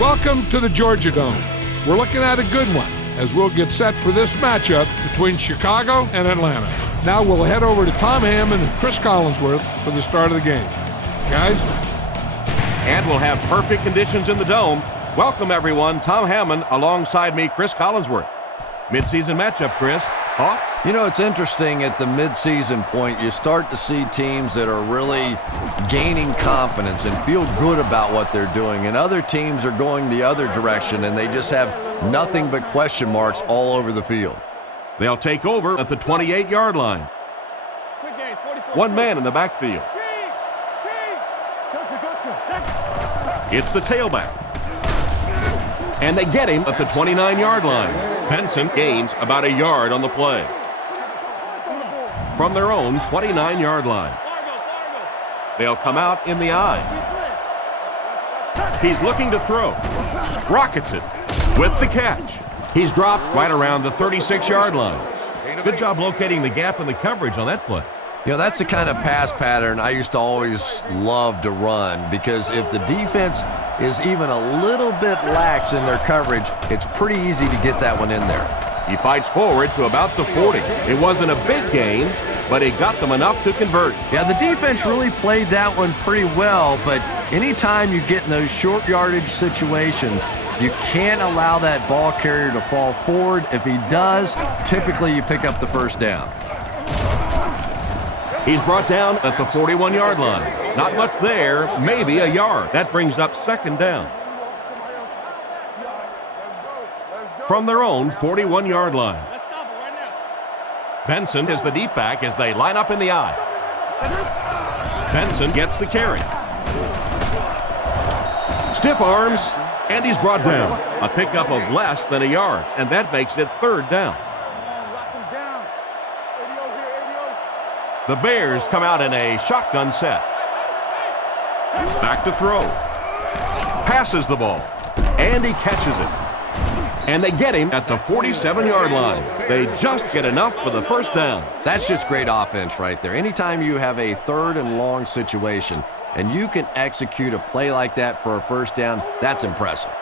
Welcome to the Georgia Dome. We're looking at a good one as we'll get set for this matchup between Chicago and Atlanta. Now we'll head over to Tom Hammond and Chris Collinsworth for the start of the game. Guys? And we'll have perfect conditions in the Dome. Welcome, everyone. Tom Hammond alongside me, Chris Collinsworth. Midseason matchup, Chris. Thoughts? You know, it's interesting at the midseason point, you start to see teams that are really gaining confidence and feel good about what they're doing, and other teams are going the other direction, and they just have nothing but question marks all over the field. They'll take over at the 28-yard line. One man in the backfield. It's the tailback. And they get him at the 29-yard line. Benson gains about a yard on the play. From their own 29-yard line. They'll come out in the I. He's looking to throw. Rockets it with the catch. He's dropped right around the 36-yard line. Good job locating the gap in the coverage on that play. You know, that's the kind of pass pattern I used to always love to run, because if the defense is even a little bit lax in their coverage, it's pretty easy to get that one in there. He fights forward to about the 40. It wasn't a big gain, but it got them enough to convert. Yeah, the defense really played that one pretty well, but anytime you get in those short yardage situations, you can't allow that ball carrier to fall forward. If he does, typically you pick up the first down. He's brought down at the 41-yard line. Not much there, maybe a yard. That brings up second down. From their own 41-yard line. Benson is the deep back as they line up in the I. Benson gets the carry. Stiff arms, and he's brought down. A pickup of less than a yard, and that makes it third down. The Bears come out in a shotgun set. Back to throw. Passes the ball, and he catches it. And they get him at the 47-yard line. They just get enough for the first down. That's just great offense right there. Anytime you have a third and long situation and you can execute a play like that for a first down, that's impressive.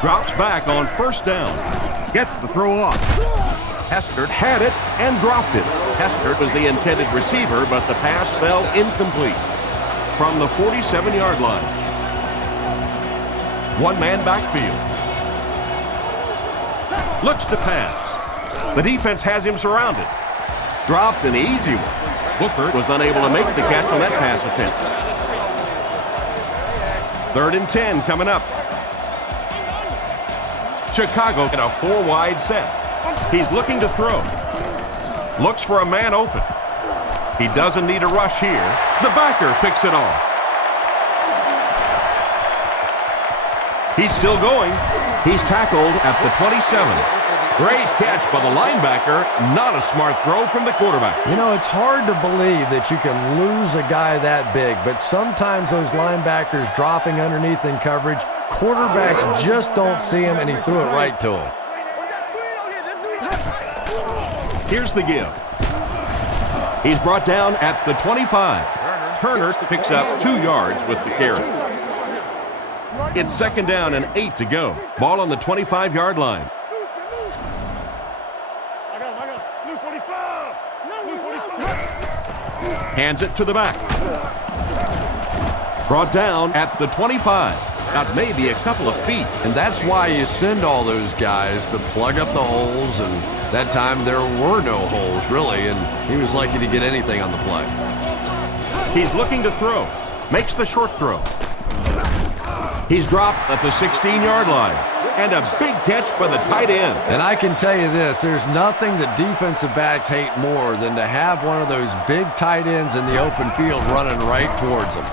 Drops back on first down. Gets the throw off. Hestert had it and dropped it. Hestert was the intended receiver, but the pass fell incomplete. From the 47-yard line. One-man backfield. Looks to pass. The defense has him surrounded. Dropped an easy one. Booker was unable to make the catch on that pass attempt. 3rd and 10 coming up. Chicago in a 4-wide set. He's looking to throw. Looks for a man open. He doesn't need a rush here. The backer picks it off. He's still going. He's tackled at the 27. Great catch by the linebacker. Not a smart throw from the quarterback. You know, it's hard to believe that you can lose a guy that big, but sometimes those linebackers dropping underneath in coverage, quarterbacks just don't see him, and he threw it right to him. Here's the give. He's brought down at the 25. Turner picks up 2 yards with the carry. It's 2nd down and 8 to go. Ball on the 25-yard line. Hands it to the back. Brought down at the 25. Got maybe a couple of feet. And that's why you send all those guys to plug up the holes, and that time there were no holes, really, and he was lucky to get anything on the play. He's looking to throw. Makes the short throw. He's dropped at the 16-yard line. And a big catch by the tight end. And I can tell you this, there's nothing that defensive backs hate more than to have one of those big tight ends in the open field running right towards them.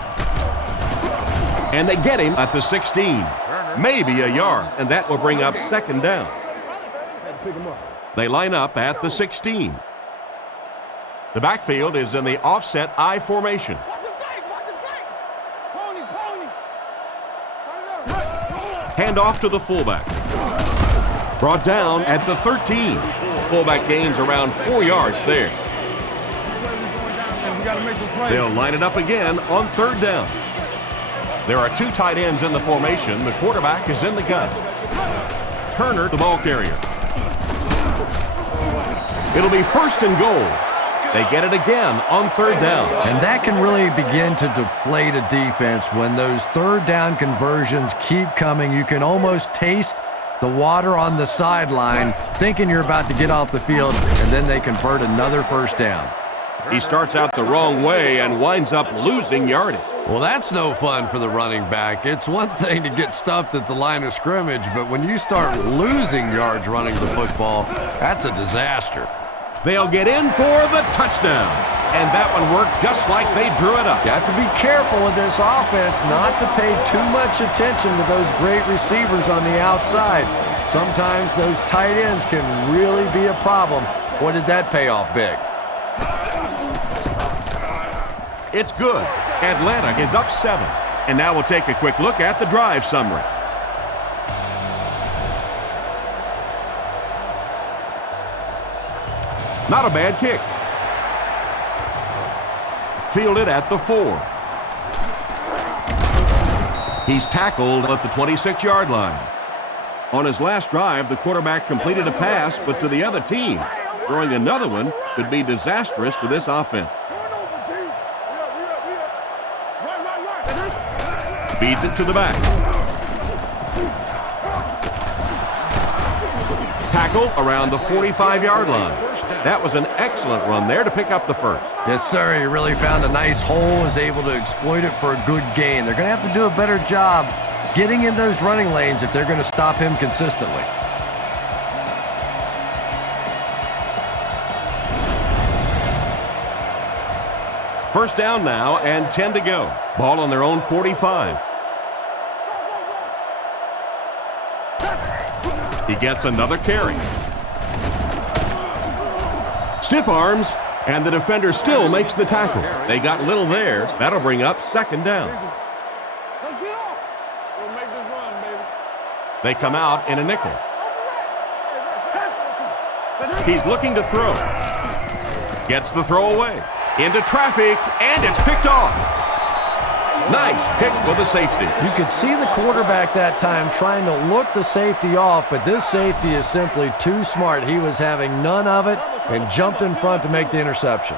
And they get him at the 16. Maybe a yard, and that will bring up 2nd down. They line up at the 16. The backfield is in the offset I formation. Hand off to the fullback. Brought down at the 13. Fullback gains around 4 yards there. They'll line it up again on 3rd down. There are 2 tight ends in the formation. The quarterback is in the gun. Turner, the ball carrier. It'll be 1st and goal. They get it again on 3rd down. And that can really begin to deflate a defense when those 3rd down conversions keep coming. You can almost taste the water on the sideline, thinking you're about to get off the field, and then they convert another 1st down. He starts out the wrong way and winds up losing yardage. Well, that's no fun for the running back. It's one thing to get stuffed at the line of scrimmage, but when you start losing yards running the football, that's a disaster. They'll get in for the touchdown. And that one worked just like they drew it up. You have to be careful with this offense not to pay too much attention to those great receivers on the outside. Sometimes those tight ends can really be a problem. What did that pay off big? It's good. Atlanta is up 7. And now we'll take a quick look at the drive summary. Not a bad kick. Fielded at the 4. He's tackled at the 26-yard line. On his last drive, the quarterback completed a pass, but to the other team. Throwing another one could be disastrous to this offense. Feeds it to the back. Tackle around the 45-yard line. That was an excellent run there to pick up the 1st. Yes, sir. He really found a nice hole, was able to exploit it for a good gain. They're going to have to do a better job getting in those running lanes if they're going to stop him consistently. First down now and 10 to go. Ball on their own 45. He gets another carry. Stiff arms, and the defender still makes the tackle. They got little there. That'll bring up 2nd down. They come out in a nickel. He's looking to throw. Gets the throw away. Into traffic, and it's picked off. Nice pick for the safety. You could see the quarterback that time trying to look the safety off, but this safety is simply too smart. He was having none of it and jumped in front to make the interception.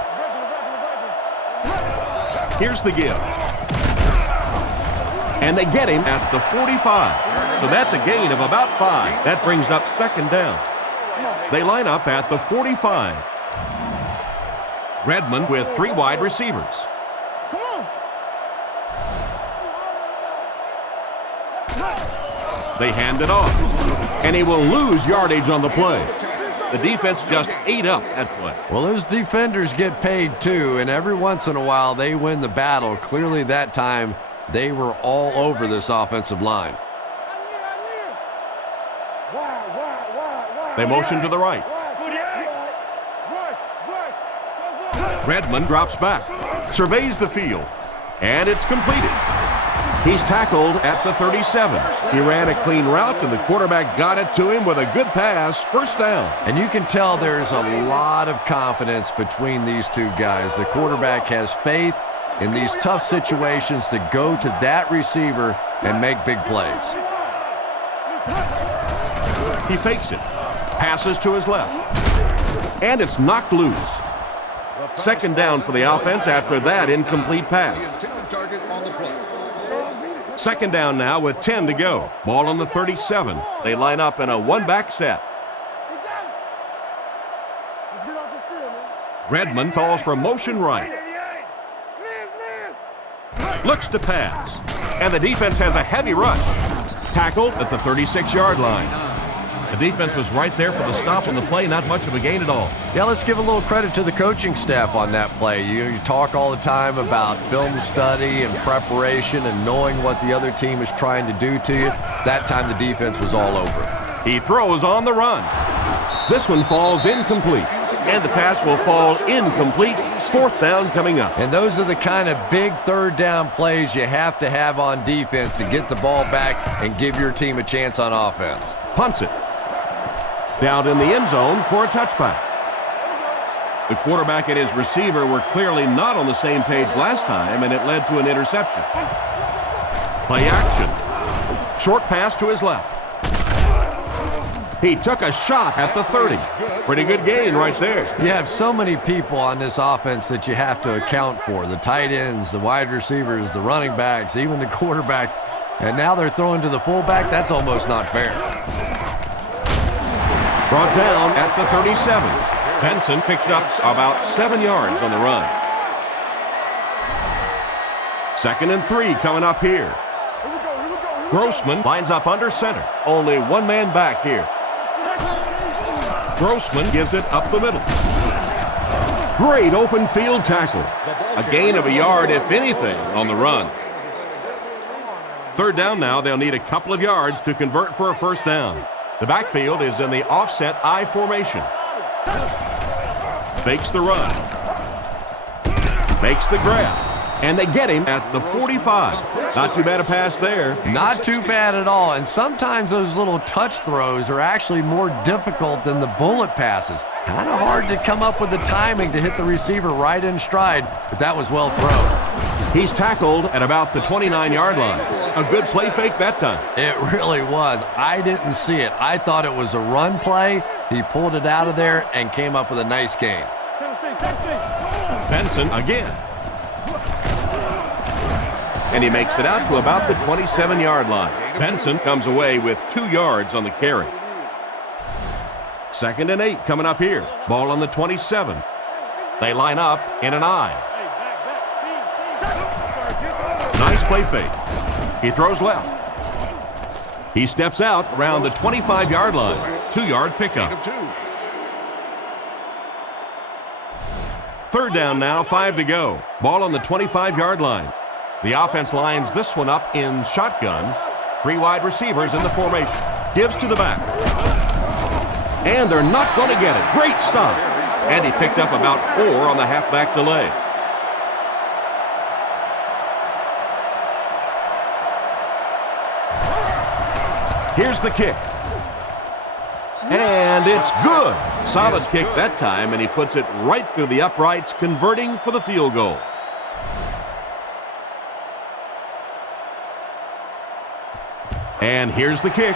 Here's the give. And they get him at the 45. So that's a gain of about 5. That brings up 2nd down. They line up at the 45. Redmond with 3 wide receivers. They hand it off, and he will lose yardage on the play. The defense just ate up that play. Well, those defenders get paid too, and every once in a while they win the battle. Clearly that time they were all over this offensive line. They motion to the right. Redmond drops back, surveys the field, and it's completed. He's tackled at the 37. He ran a clean route, and the quarterback got it to him with a good pass. 1st down. And you can tell there's a lot of confidence between these two guys. The quarterback has faith in these tough situations to go to that receiver and make big plays. He fakes it. Passes to his left. And it's knocked loose. 2nd down for the offense after that incomplete pass. 2nd down now with 10 to go. Ball on the 37. They line up in a 1-back set. Redmond calls for motion right. Looks to pass. And the defense has a heavy rush. Tackled at the 36-yard line. The defense was right there for the stop on the play. Not much of a gain at all. Yeah, let's give a little credit to the coaching staff on that play. You talk all the time about film study and preparation and knowing what the other team is trying to do to you. That time the defense was all over it. He throws on the run. This one falls incomplete. And the pass will fall incomplete. 4th down coming up. And those are the kind of big 3rd down plays you have to have on defense to get the ball back and give your team a chance on offense. Punts it. Down in the end zone for a touchback. The quarterback and his receiver were clearly not on the same page last time, and it led to an interception. Play action. Short pass to his left. He took a shot at the 30. Pretty good gain right there. You have so many people on this offense that you have to account for. The tight ends, the wide receivers, the running backs, even the quarterbacks. And now they're throwing to the fullback. That's almost not fair. Brought down at the 37. Benson picks up about 7 yards on the run. 2nd and 3 coming up here. Grossman lines up under center. Only one man back here. Grossman gives it up the middle. Great open field tackle. A gain of a yard, if anything, on the run. 3rd down now. They'll need a couple of yards to convert for a first down. The backfield is in the offset I formation. Fakes the run. Makes the grab. And they get him at the 45. Not too bad a pass there. Not too bad at all. And sometimes those little touch throws are actually more difficult than the bullet passes. Kind of hard to come up with the timing to hit the receiver right in stride, but that was well thrown. He's tackled at about the 29-yard line. A good play fake that time. It really was. I didn't see it. I thought it was a run play. He pulled it out of there and came up with a nice gain. Benson again. And he makes it out to about the 27-yard line. Benson comes away with 2 yards on the carry. 2nd and 8 coming up here. Ball on the 27. They line up in an I. Nice play fake. He throws left. He steps out around the 25-yard line. 2-yard pickup. 3rd down now, 5 to go. Ball on the 25-yard line. The offense lines this one up in shotgun. 3 wide receivers in the formation. Gives to the back. And they're not going to get it. Great stop. And he picked up about 4 on the halfback delay. Here's the kick. And it's good. Solid kick that time, and he puts it right through the uprights, converting for the field goal. And here's the kick.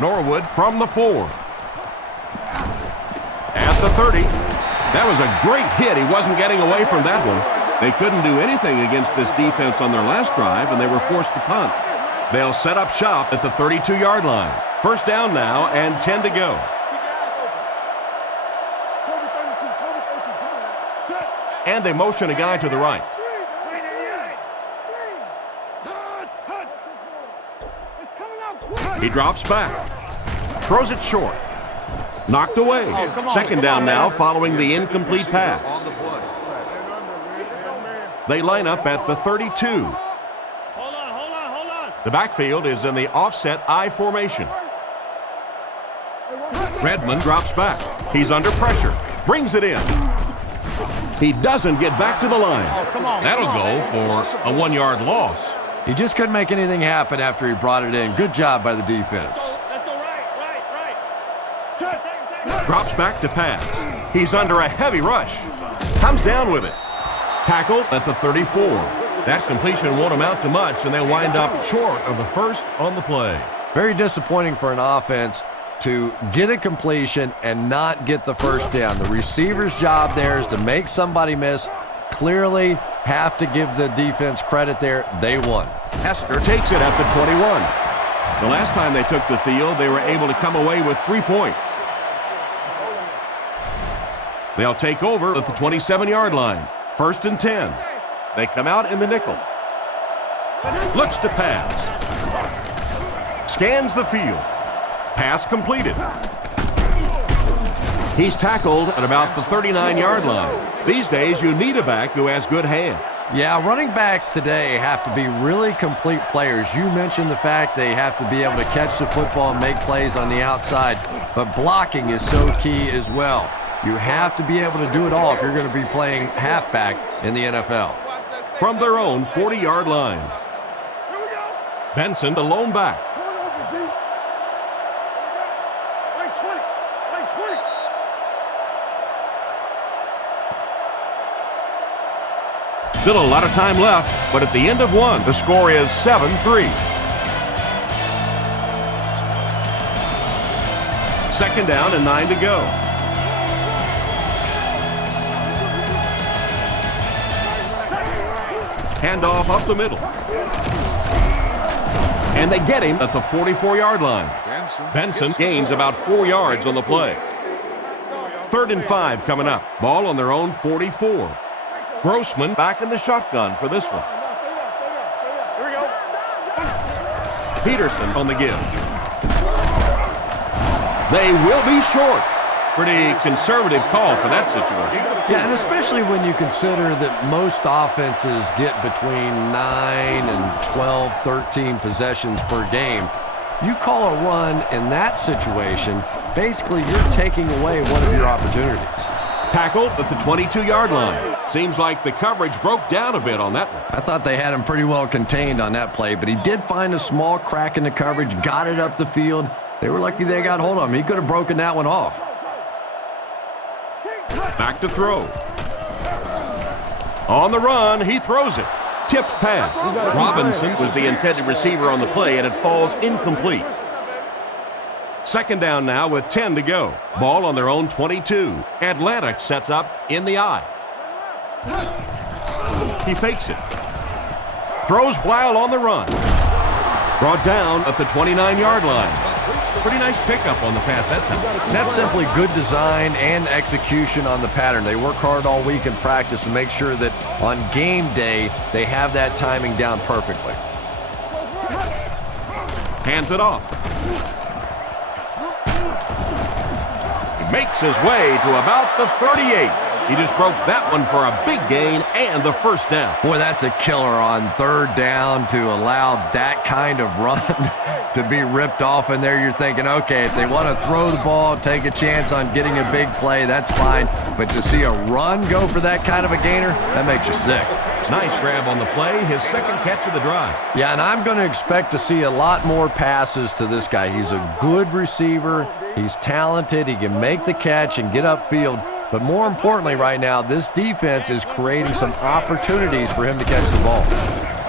Norwood from the 4. At the 30. That was a great hit. He wasn't getting away from that one. They couldn't do anything against this defense on their last drive, and they were forced to punt. They'll set up shop at the 32-yard line. First down now and 10 to go. And they motion a guy to the right. He drops back. Throws it short. Knocked away. 2nd down now following the incomplete pass. They line up at the 32. The backfield is in the offset I formation. Redmond drops back. He's under pressure. Brings it in. He doesn't get back to the line. That'll go for a 1-yard loss. He just couldn't make anything happen after he brought it in. Good job by the defense. Drops back to pass. He's under a heavy rush. Comes down with it. Tackled at the 34. That completion won't amount to much, and they'll wind up short of the first on the play. Very disappointing for an offense to get a completion and not get the first down. The receiver's job there is to make somebody miss. Clearly have to give the defense credit there. They won. Hester takes it at the 21. The last time they took the field, they were able to come away with 3 points. They'll take over at the 27-yard line. 1st and 10. They come out in the nickel. Looks to pass. Scans the field. Pass completed. He's tackled at about the 39-yard line. These days, you need a back who has good hands. Yeah, running backs today have to be really complete players. You mentioned the fact they have to be able to catch the football and make plays on the outside, but blocking is so key as well. You have to be able to do it all if you're going to be playing halfback in the NFL. From their own 40-yard line. Benson, the lone back. Still a lot of time left, but at the end of one, the score is 7-3. Second down and 9 to go. Handoff up the middle. And they get him at the 44-yard line. Benson gains about 4 yards on the play. 3rd and 5 coming up. Ball on their own 44. Grossman back in the shotgun for this one. Peterson on the give. They will be short. Pretty conservative call for that situation. Yeah, and especially when you consider that most offenses get between 9 and 12, 13 possessions per game. You call a run in that situation, basically you're taking away one of your opportunities. Tackled at the 22-yard line. Seems like the coverage broke down a bit on that one. I thought they had him pretty well contained on that play, but he did find a small crack in the coverage, got it up the field. They were lucky they got hold of him. He could have broken that one off. Back to throw. On the run, he throws it. Tipped pass. Robinson was the intended receiver on the play, and it falls incomplete. Second down now with 10 to go. Ball on their own 22. Atlanta sets up in the eye. He fakes it. Throws while on the run. Brought down at the 29-yard line. Pretty nice pickup on the pass that time. That's simply good design and execution on the pattern. They work hard all week in practice to make sure that on game day they have that timing down perfectly. Hands it off. He makes his way to about the 38. He just broke that one for a big gain and the first down. Boy, that's a killer on 3rd down to allow that kind of run to be ripped off in there. You're thinking, okay, if they want to throw the ball, take a chance on getting a big play, that's fine. But to see a run go for that kind of a gainer, that makes you sick. Nice grab on the play, his second catch of the drive. Yeah, and I'm going to expect to see a lot more passes to this guy. He's a good receiver. He's talented. He can make the catch and get upfield. But more importantly right now, this defense is creating some opportunities for him to catch the ball.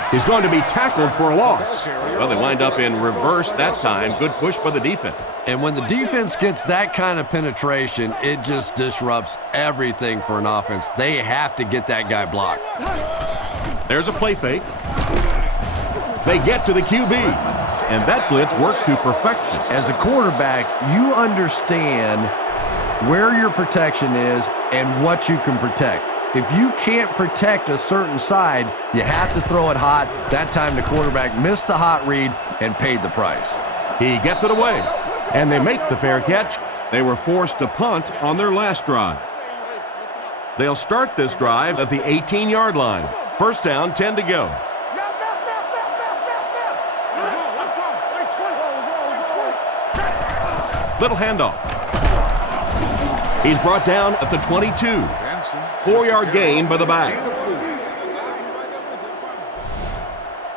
He's going to be tackled for a loss. Well, they wind up in reverse that time. Good push by the defense. And when the defense gets that kind of penetration, it just disrupts everything for an offense. They have to get that guy blocked. There's a play fake. They get to the QB. And that blitz works to perfection. As a quarterback, you understand where your protection is and what you can protect. If you can't protect a certain side, you have to throw it hot. That time the quarterback missed the hot read and paid the price. He gets it away, and they make the fair catch. They were forced to punt on their last drive. They'll start this drive at the 18-yard line. First down, 10 to go. Little handoff. He's brought down at the 22. 4-yard gain by the back.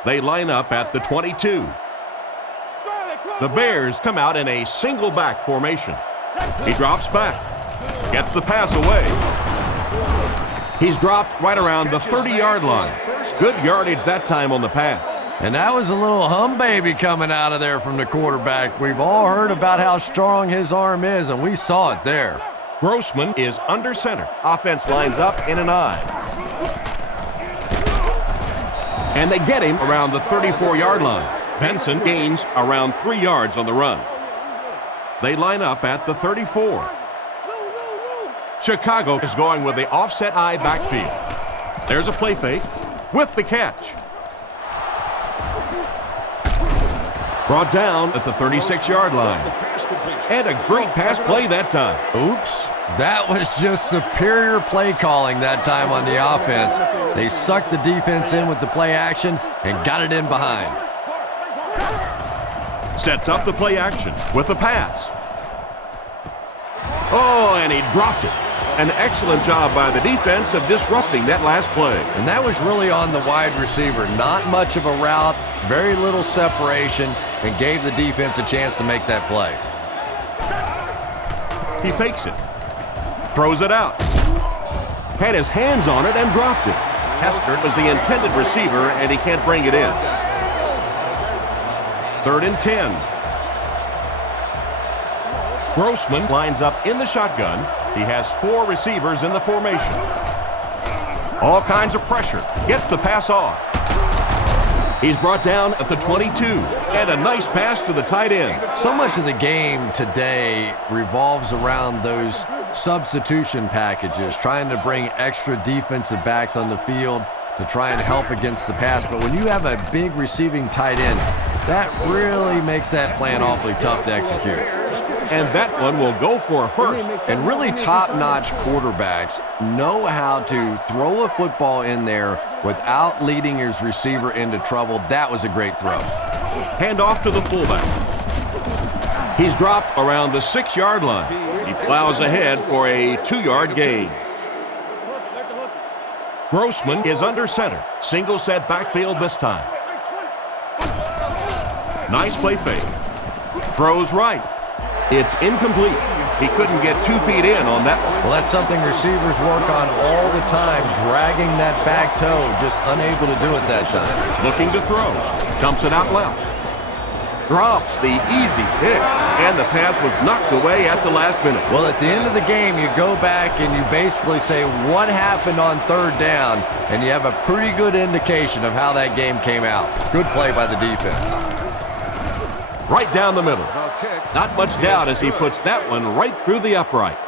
They line up at the 22. The Bears come out in a single back formation. He drops back. Gets the pass away. He's dropped right around the 30-yard line. Good yardage that time on the pass. And that was a little hum baby coming out of there from the quarterback. We've all heard about how strong his arm is, and we saw it there. Grossman is under center. Offense lines up in an I. And they get him around the 34-yard line. Benson gains around 3 yards on the run. They line up at the 34. Chicago is going with the offset I backfield. There's a play fake with the catch. Brought down at the 36-yard line. And a great pass play that time. Oops. That was just superior play calling that time on the offense. They sucked the defense in with the play action and got it in behind. Sets up the play action with the pass. Oh, and he dropped it. An excellent job by the defense of disrupting that last play. And that was really on the wide receiver. Not much of a route, very little separation, and gave the defense a chance to make that play. He fakes it. Throws it out. Had his hands on it and dropped it. Hester was the intended receiver, and he can't bring it in. 3rd and 10. Grossman lines up in the shotgun. He has 4 receivers in the formation. All kinds of pressure. Gets the pass off. He's brought down at the 22. And a nice pass to the tight end. So much of the game today revolves around those substitution packages, trying to bring extra defensive backs on the field to try and help against the pass. But when you have a big receiving tight end, that really makes that plan awfully tough to execute. And that one will go for a first. And really top-notch quarterbacks know how to throw a football in there without leading his receiver into trouble. That was a great throw. Hand off to the fullback. He's dropped around the 6-yard line. He plows ahead for a 2-yard gain. Grossman is under center. Single set backfield this time. Nice play fake. Throws right. It's incomplete. He couldn't get 2 feet in on that one. Well, that's something receivers work on all the time, dragging that back toe, just unable to do it that time. Looking to throw. Dumps it out left. Drops the easy pick, and the pass was knocked away at the last minute. Well, at the end of the game, you go back and you basically say, what happened on 3rd down? And you have a pretty good indication of how that game came out. Good play by the defense. Right down the middle. Not much doubt as he puts that one right through the uprights.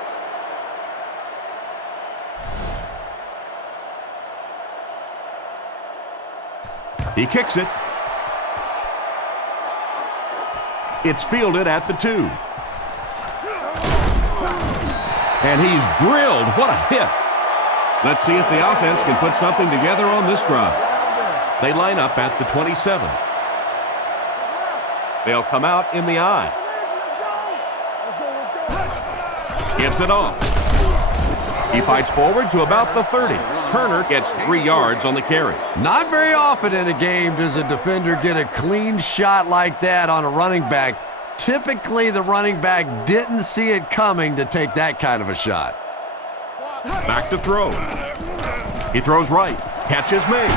He kicks it. It's fielded at the 2. And he's drilled. What a hit. Let's see if the offense can put something together on this drive. They line up at the 27. They'll come out in the I. Gives it off. He fights forward to about the 30. Turner gets 3 yards on the carry. Not very often in a game does a defender get a clean shot like that on a running back. Typically, the running back didn't see it coming to take that kind of a shot. Back to throw. He throws right. Catch is made.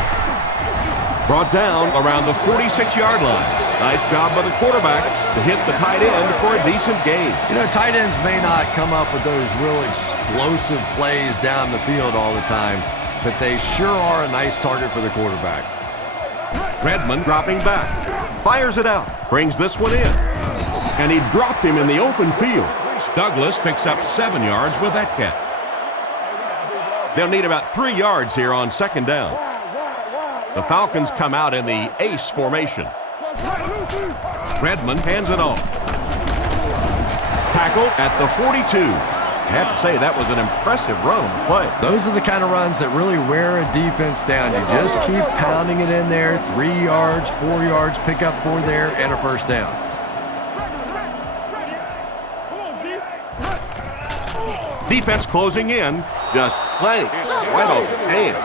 Brought down around the 46-yard line. Nice job by the quarterback to hit the tight end for a decent gain. You know, tight ends may not come up with those real explosive plays down the field all the time, but they sure are a nice target for the quarterback. Redmond dropping back. Fires it out. Brings this one in. And he dropped him in the open field. Douglas picks up 7 yards with that catch. They'll need about 3 yards here on 2nd down. The Falcons come out in the ace formation. Redmond hands it off. Tackled at the 42. I have to say, that was an impressive run on the play. Those are the kind of runs that really wear a defense down. You just keep pounding it in there. 3 yards, 4 yards, pick up 4 there, and a 1st down. Defense closing in. Just clanked right off his hand.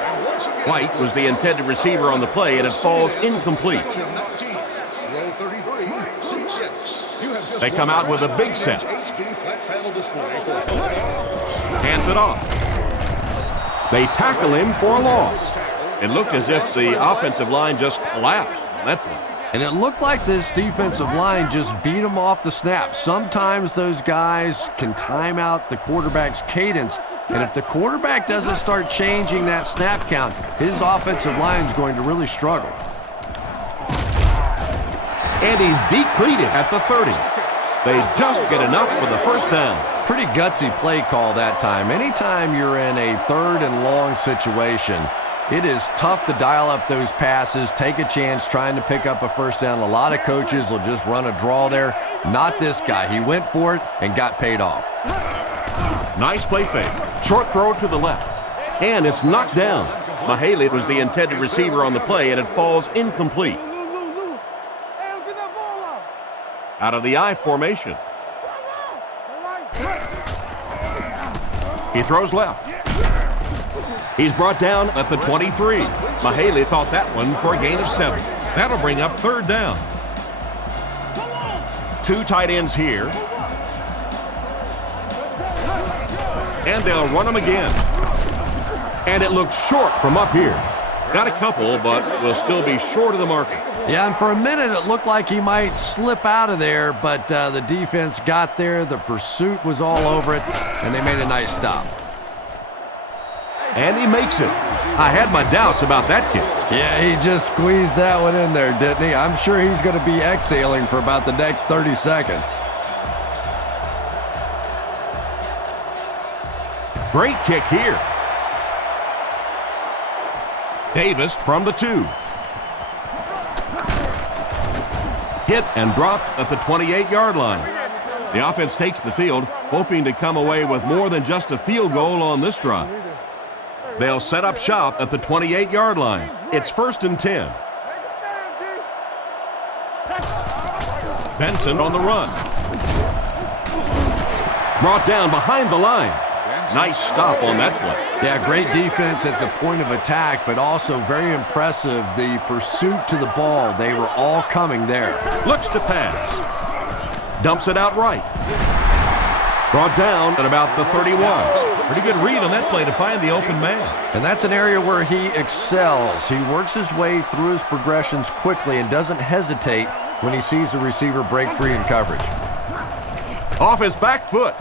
White was the intended receiver on the play, and it falls incomplete. They come out with a big set. Hands it off. They tackle him for a loss. It looked as if the offensive line just collapsed on that one. And it looked like this defensive line just beat him off the snap. Sometimes those guys can time out the quarterback's cadence, and if the quarterback doesn't start changing that snap count, his offensive line's going to really struggle. And he's depleted at the 30. They just get enough for the 1st down. Pretty gutsy play call that time. Anytime you're in a 3rd and long situation, it is tough to dial up those passes, take a chance trying to pick up a 1st down. A lot of coaches will just run a draw there. Not this guy. He went for it and got paid off. Nice play fake. Short throw to the left. And it's knocked down. Mahaley was the intended receiver on the play, and it falls incomplete. Out of the I formation. He throws left. He's brought down at the 23. Mahaley caught that one for a gain of 7. That'll bring up 3rd down. 2 tight ends here. And they'll run them again. And it looks short from up here. Got a couple, but will still be short of the market. Yeah, and for a minute it looked like he might slip out of there, but the defense got there. The pursuit was all over it, and they made a nice stop. And he makes it. I had my doubts about that kick. Yeah, he just squeezed that one in there, didn't he? I'm sure he's going to be exhaling for about the next 30 seconds. Great kick here. Davis from the 2. Hit and dropped at the 28-yard line. The offense takes the field, hoping to come away with more than just a field goal on this drive. They'll set up shop at the 28-yard line. It's 1st and 10. Benson on the run. Brought down behind the line. Nice stop on that play. Yeah, great defense at the point of attack, but also very impressive the pursuit to the ball. They were all coming there. Looks to pass. Dumps it out right. Brought down at about the 31. Pretty good read on that play to find the open man. And that's an area where he excels. He works his way through his progressions quickly and doesn't hesitate when he sees a receiver break free in coverage. Off his back foot.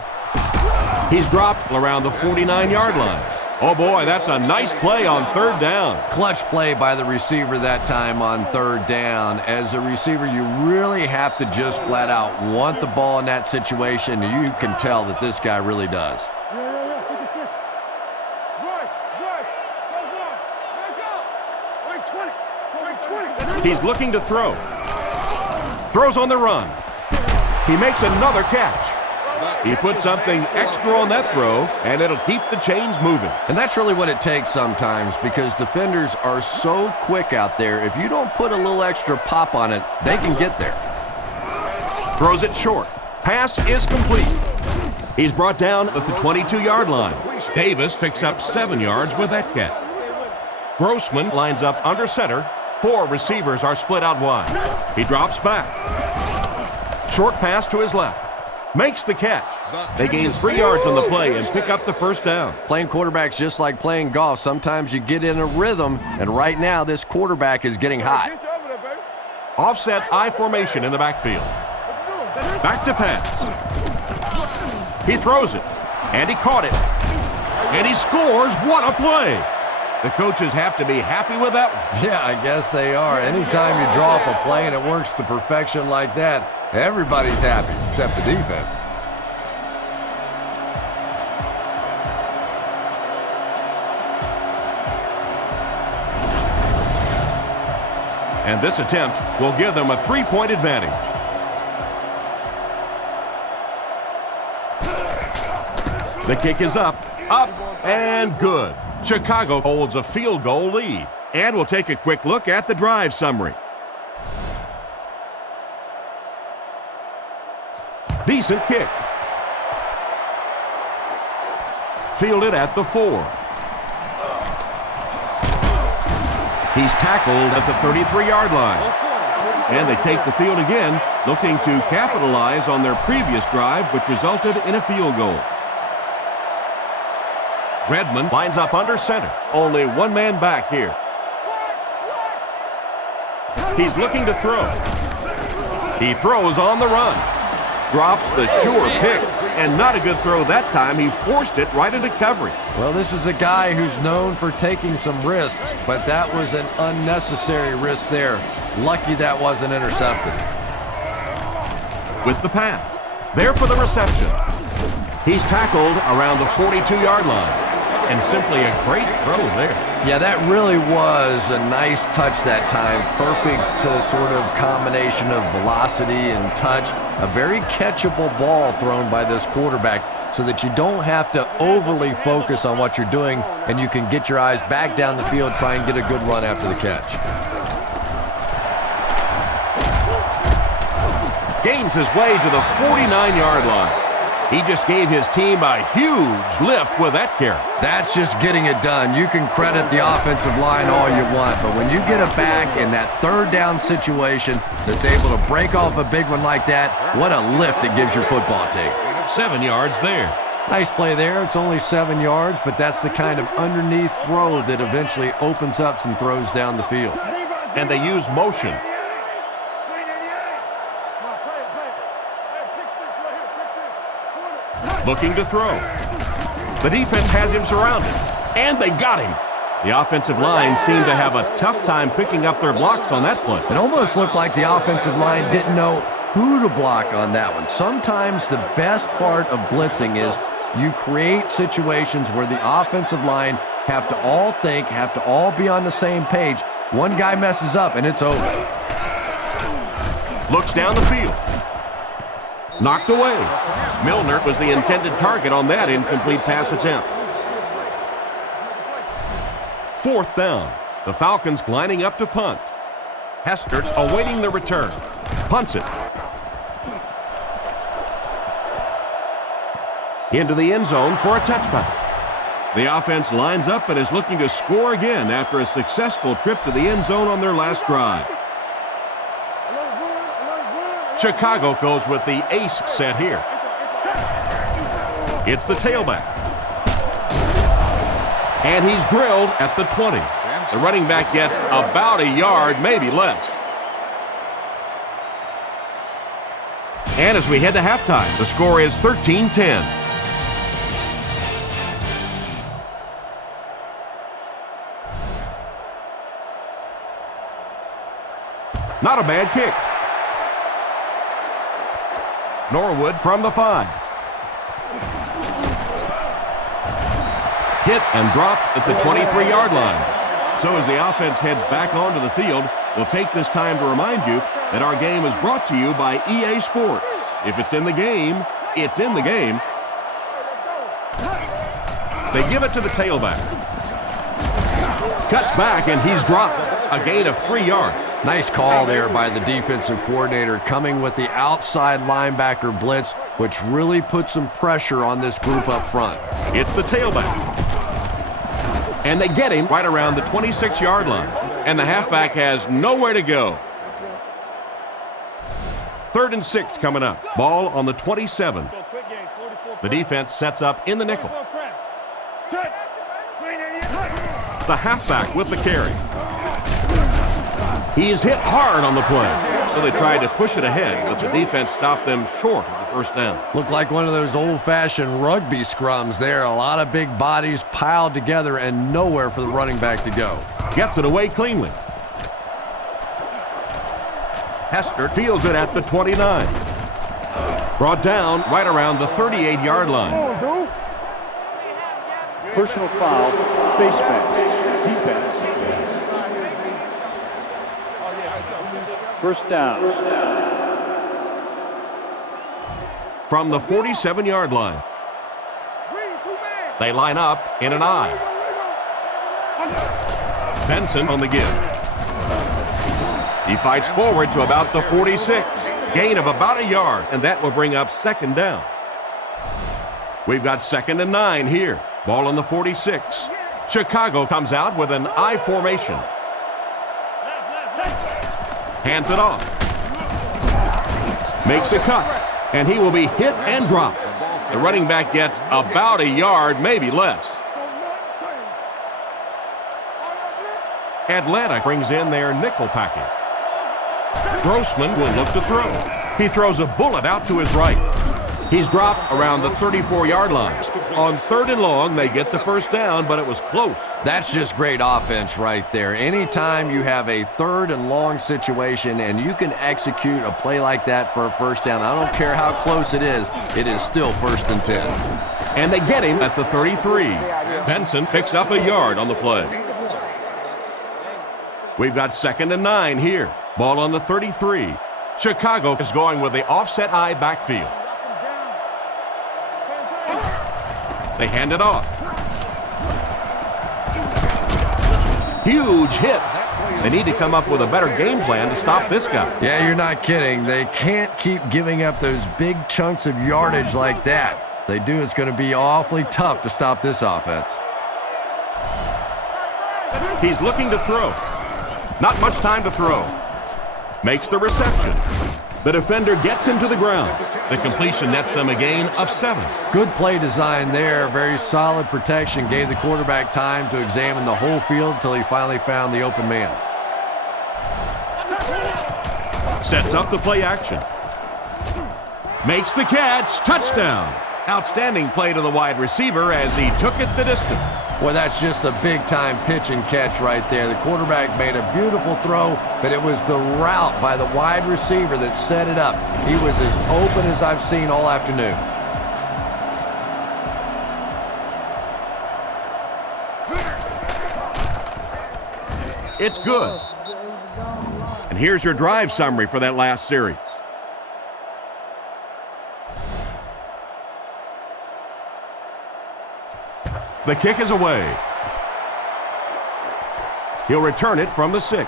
He's dropped around the 49-yard line. Oh boy, that's a nice play on 3rd down. Clutch play by the receiver that time on 3rd down. As a receiver, you really have to just flat out want the ball in that situation. You can tell that this guy really does. He's looking to throw. Throws on the run. He makes another catch. He put something extra on that throw, and it'll keep the chains moving. And that's really what it takes sometimes, because defenders are so quick out there. If you don't put a little extra pop on it, they can get there. Throws it short. Pass is complete. He's brought down at the 22-yard line. Davis picks up 7 yards with that catch. Grossman lines up under center. 4 receivers are split out wide. He drops back. Short pass to his left. Makes the catch. They gain 3 yards on the play and pick up the 1st down. Playing quarterback's just like playing golf. Sometimes you get in a rhythm, and right now this quarterback is getting hot. Offset I formation in the backfield. Back to pass. He throws it, and he caught it. And he scores. What a play. The coaches have to be happy with that one. Yeah, I guess they are. Anytime you draw up a play and it works to perfection like that, everybody's happy except the defense. And this attempt will give them a 3-point advantage. The kick is up, and good. Chicago holds a field goal lead. And we'll take a quick look at the drive summary. Decent kick. Fielded at the 4. He's tackled at the 33-yard line. And they take the field again, looking to capitalize on their previous drive, which resulted in a field goal. Redmond lines up under center. Only one man back here. He's looking to throw. He throws on the run. Drops the sure pick. And not a good throw that time. He forced it right into coverage. Well, this is a guy who's known for taking some risks, but that was an unnecessary risk there. Lucky that wasn't intercepted. With the pass. There for the reception. He's tackled around the 42-yard line. And simply a great throw there. Yeah, that really was a nice touch that time. Perfect sort of combination of velocity and touch. A very catchable ball thrown by this quarterback so that you don't have to overly focus on what you're doing and you can get your eyes back down the field, try and get a good run after the catch. Gains his way to the 49-yard line. He just gave his team a huge lift with that carry. That's just getting it done. You can credit the offensive line all you want, but when you get it back in that 3rd down situation that's able to break off a big one like that, what a lift it gives your football team. 7 yards there. Nice play there. It's only 7 yards, but that's the kind of underneath throw that eventually opens up some throws down the field. And they use motion. Looking to throw. The defense has him surrounded, and they got him. The offensive line seemed to have a tough time picking up their blocks on that play. It almost looked like the offensive line didn't know who to block on that one. Sometimes the best part of blitzing is you create situations where the offensive line have to all think, have to all be on the same page. One guy messes up, and it's over. Looks down the field. Knocked away. Milner was the intended target on that incomplete pass attempt. 4th down. The Falcons lining up to punt. Hestert awaiting the return. Punts it. Into the end zone for a touchback. The offense lines up and is looking to score again after a successful trip to the end zone on their last drive. Chicago goes with the ace set here. It's the tailback. And he's drilled at the 20. The running back gets about a yard, maybe less. And as we head to halftime, the score is 13-10. Not a bad kick. Norwood from the 5. Hit and dropped at the 23-yard line. So as the offense heads back onto the field, we'll take this time to remind you that our game is brought to you by EA Sports. If it's in the game, it's in the game. They give it to the tailback. Cuts back and he's dropped. A gain of 3 yards. Nice call there by the defensive coordinator, coming with the outside linebacker blitz, which really put some pressure on this group up front. It's the tailback. And they get him right around the 26-yard line. And the halfback has nowhere to go. 3rd and 6 coming up. Ball on the 27. The defense sets up in the nickel. The halfback with the carry. He is hit hard on the play. So they tried to push it ahead, but the defense stopped them short of the first down. Looked like one of those old-fashioned rugby scrums there. A lot of big bodies piled together and nowhere for the running back to go. Gets it away cleanly. Hester fields it at the 29. Brought down right around the 38-yard line. Personal foul, face mask, defense. First down. From the 47-yard line. They line up in an I. Benson on the give. He fights forward to about the 46. Gain of about a yard, and that will bring up 2nd down. We've got 2nd and 9 here. Ball on the 46. Chicago comes out with an I formation. Hands it off. Makes a cut, and he will be hit and dropped. The running back gets about a yard, maybe less. Atlanta brings in their nickel package. Grossman will look to throw. He throws a bullet out to his right. He's dropped around the 34-yard line. On 3rd and long, they get the first down, but it was close. That's just great offense right there. Anytime you have a 3rd and long situation and you can execute a play like that for a first down, I don't care how close it is still 1st and 10. And they get him at the 33. Benson picks up a yard on the play. We've got 2nd and 9 here. Ball on the 33. Chicago is going with the offset I backfield. They hand it off. Huge hit. They need to come up with a better game plan to stop this guy. Yeah, you're not kidding. They can't keep giving up those big chunks of yardage like that. If they do, it's going to be awfully tough to stop this offense. He's looking to throw. Not much time to throw. Makes the reception. The defender gets him to the ground. The completion nets them a gain of 7. Good play design there. Very solid protection. Gave the quarterback time to examine the whole field until he finally found the open man. Sets up the play action. Makes the catch. Touchdown. Outstanding play to the wide receiver as he took it the distance. Well, that's just a big-time pitch and catch right there. The quarterback made a beautiful throw, but it was the route by the wide receiver that set it up. He was as open as I've seen all afternoon. It's good. And here's your drive summary for that last series. The kick is away. He'll return it from the 6.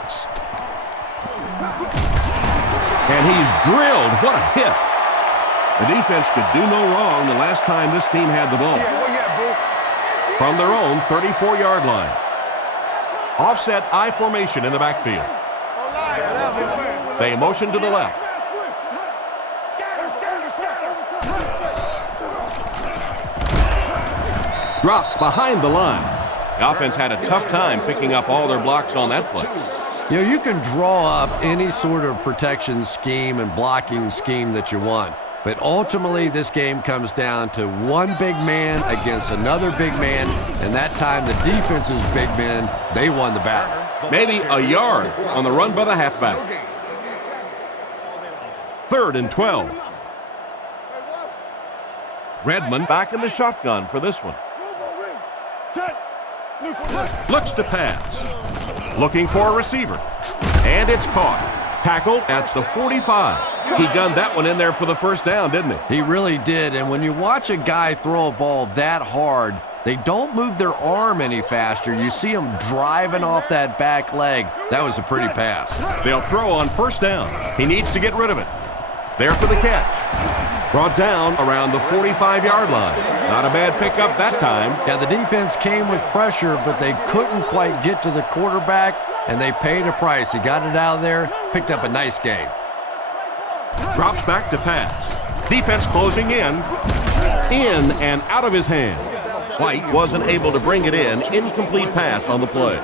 And he's drilled. What a hit. The defense could do no wrong the last time this team had the ball. From their own 34-yard line. Offset I formation in the backfield. They motion to the left. Dropped behind the line. The offense had a tough time picking up all their blocks on that play. You know, you can draw up any sort of protection scheme and blocking scheme that you want, but ultimately this game comes down to one big man against another big man, and that time the defense's big men, they won the battle. Maybe a yard on the run by the halfback. 3rd and 12. Redmond back in the shotgun for this one. Looks to pass. Looking for a receiver. And it's caught. Tackled at the 45. He gunned that one in there for the first down, didn't he? He really did. And when you watch a guy throw a ball that hard, they don't move their arm any faster. You see them driving off that back leg. That was a pretty pass. They'll throw on first down. He needs to get rid of it. There for the catch. Brought down around the 45-yard line. Not a bad pickup that time. Yeah, the defense came with pressure, but they couldn't quite get to the quarterback, and they paid a price. He got it out of there, picked up a nice game. Drops back to pass. Defense closing in and out of his hand. White wasn't able to bring it in. Incomplete pass on the play.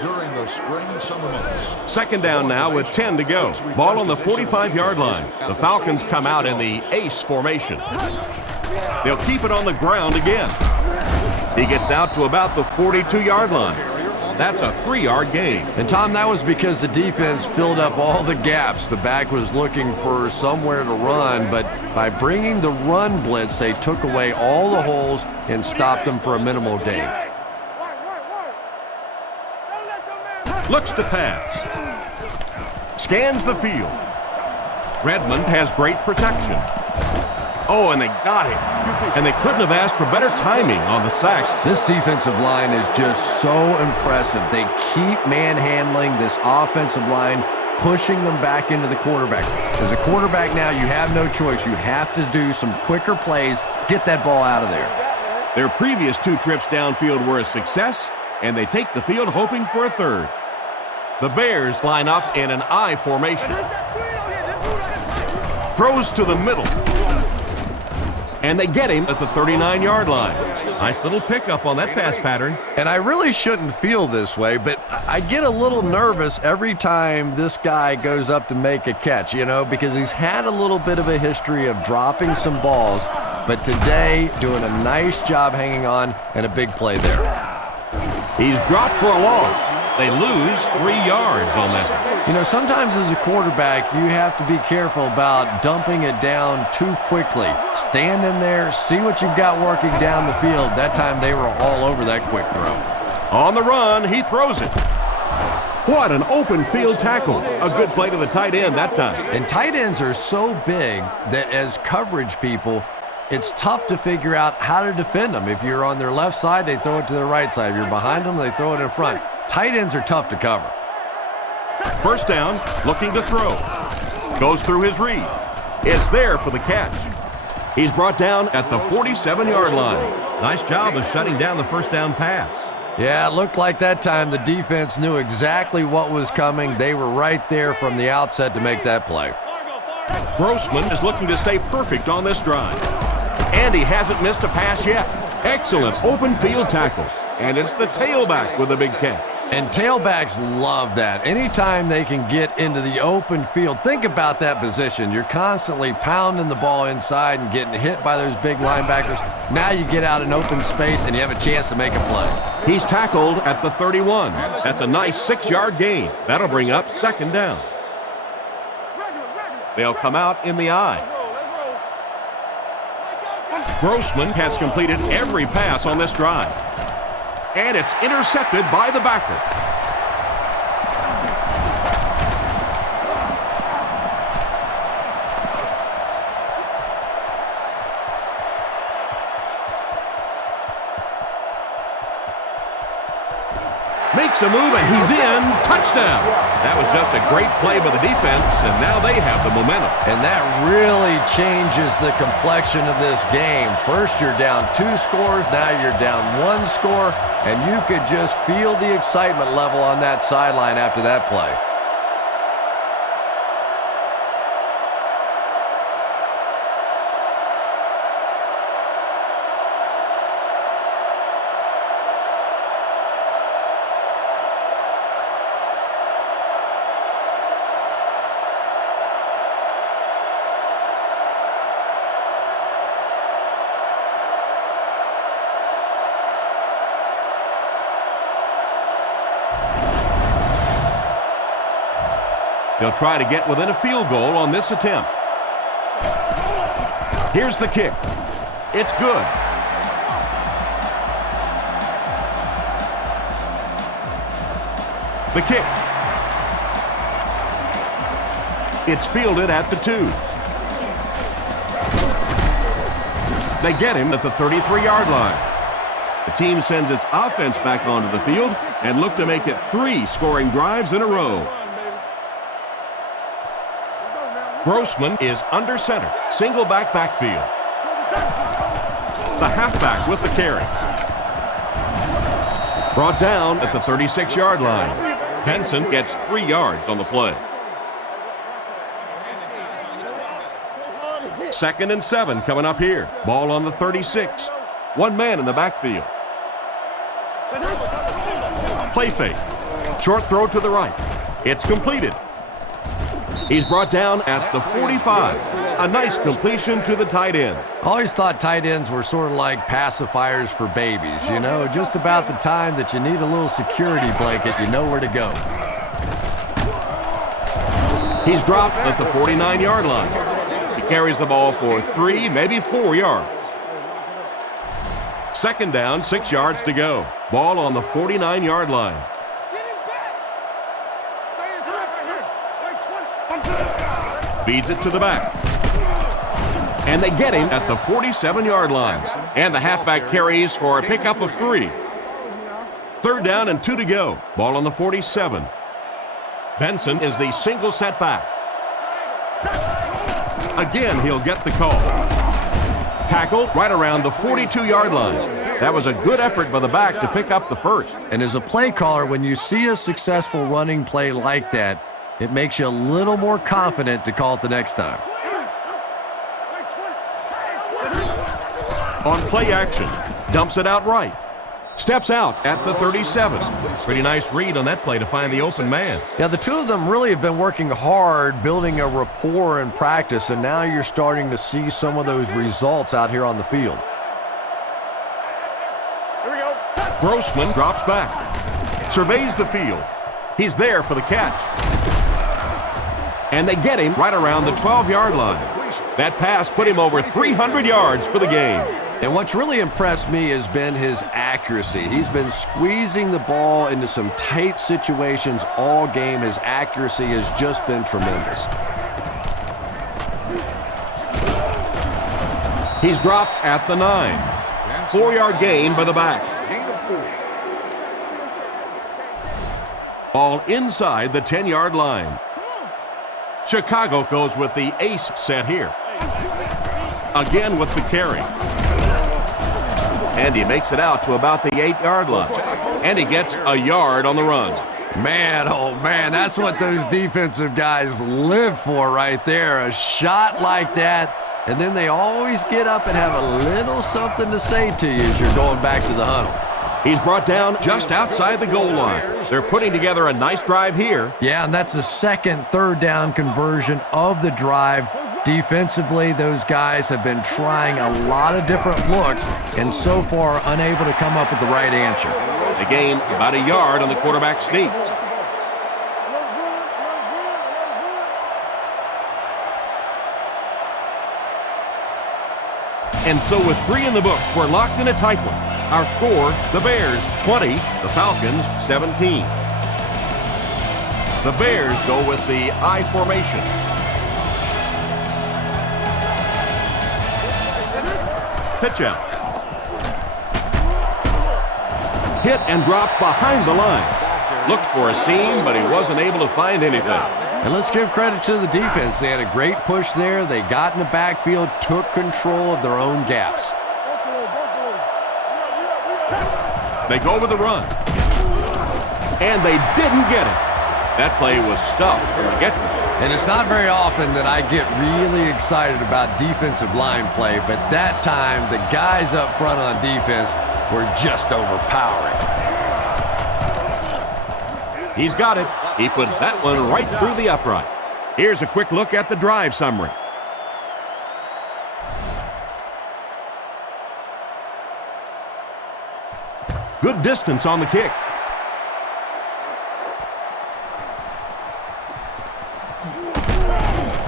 During the spring and summer months. 2nd down now with 10 to go. Ball on the 45-yard line. The Falcons come out in the ace formation. They'll keep it on the ground again. He gets out to about the 42-yard line. That's a 3-yard gain. And, Tom, that was because the defense filled up all the gaps. The back was looking for somewhere to run, but by bringing the run blitz, they took away all the holes and stopped them for a minimal gain. Looks to pass. Scans the field. Redmond has great protection. Oh, and they got him. And they couldn't have asked for better timing on the sack. This defensive line is just so impressive. They keep manhandling this offensive line, pushing them back into the quarterback. As a quarterback now, you have no choice. You have to do some quicker plays, get that ball out of there. Their previous 2 trips downfield were a success, and they take the field hoping for a 3rd. The Bears line up in an I formation. Throws to the middle. And they get him at the 39-yard line. Nice little pickup on that pass pattern. And I really shouldn't feel this way, but I get a little nervous every time this guy goes up to make a catch, you know, because he's had a little bit of a history of dropping some balls, but today doing a nice job hanging on and a big play there. He's dropped for a loss. They lose 3 yards on that. You know, sometimes as a quarterback, you have to be careful about dumping it down too quickly. Stand in there, see what you've got working down the field. That time they were all over that quick throw. On the run, he throws it. What an open field tackle. A good play to the tight end that time. And tight ends are so big that as coverage people, it's tough to figure out how to defend them. If you're on their left side, they throw it to their right side. If you're behind them, they throw it in front. Tight ends are tough to cover. First down, looking to throw. Goes through his read. It's there for the catch. He's brought down at the 47-yard line. Nice job of shutting down the first down pass. Yeah, it looked like that time the defense knew exactly what was coming. They were right there from the outset to make that play. Grossman is looking to stay perfect on this drive. And he hasn't missed a pass yet. Excellent open field tackle. And it's the tailback with a big catch. And tailbacks love that. Anytime they can get into the open field, think about that position. You're constantly pounding the ball inside and getting hit by those big linebackers. Now you get out in open space and you have a chance to make a play. He's tackled at the 31. That's a nice 6-yard gain. That'll bring up second down. They'll come out in the I. Grossman has completed every pass on this drive. And it's intercepted by the backer. Makes a move and he's in. Touchdown. That was just a great play by the defense, and now they have the momentum. And that really changes the complexion of this game. First you're down 2 scores, now you're down 1 score, and you could just feel the excitement level on that sideline after that play. They'll try to get within a field goal on this attempt. Here's the kick. It's good. The kick. It's fielded at the 2. They get him at the 33-yard line. The team sends its offense back onto the field and look to make it 3 scoring drives in a row. Grossman is under center. Single backfield. The halfback with the carry. Brought down at the 36-yard line. Henson gets 3 yards on the play. 2nd and 7 coming up here. Ball on the 36. 1 man in the backfield. Play fake. Short throw to the right. It's completed. He's brought down at the 45. A nice completion to the tight end. I always thought tight ends were sort of like pacifiers for babies. You know, just about the time that you need a little security blanket, you know where to go. He's dropped at the 49-yard line. He carries the ball for 3, maybe 4 yards. 2nd down, 6 yards to go. Ball on the 49-yard line. Feeds it to the back. And they get him at the 47-yard line. And the halfback carries for a pickup of 3. 3rd down and 2 to go. Ball on the 47. Benson is the single setback. Again, he'll get the call. Tackle right around the 42-yard line. That was a good effort by the back to pick up the first. And as a play caller, when you see a successful running play like that, it makes you a little more confident to call it the next time. On play action, dumps it out right. Steps out at the 37. Pretty nice read on that play to find the open man. Yeah, the two of them really have been working hard, building a rapport in practice, and now you're starting to see some of those results out here on the field. Grossman drops back, surveys the field. He's there for the catch. And they get him right around the 12-yard line. That pass put him over 300 yards for the game. And what's really impressed me has been his accuracy. He's been squeezing the ball into some tight situations all game. His accuracy has just been tremendous. He's dropped at the 9. 4-yard gain by the back. Ball inside the 10-yard line. Chicago goes with the ace set here. Again with the carry. And he makes it out to about the 8-yard line. And he gets a yard on the run. Man, oh man, that's what those defensive guys live for right there. A shot like that, and then they always get up and have a little something to say to you as you're going back to the huddle. He's brought down just outside the goal line. They're putting together a nice drive here. Yeah, and that's the second third down conversion of the drive. Defensively, those guys have been trying a lot of different looks and so far unable to come up with the right answer. They gain about a yard on the quarterback sneak. And so with 3 in the book, we're locked in a tight one. Our score, the Bears 20, the Falcons 17. The Bears go with the I formation. Pitch out. Hit and dropped behind the line. Looked for a seam, but he wasn't able to find anything. And let's give credit to the defense. They had a great push there. They got in the backfield, took control of their own gaps. They go with the run. And they didn't get it. That play was stuffed from the get-go. And it's not very often that I get really excited about defensive line play, but that time the guys up front on defense were just overpowering. He's got it. He put that one right through the upright. Here's a quick look at the drive summary. Good distance on the kick.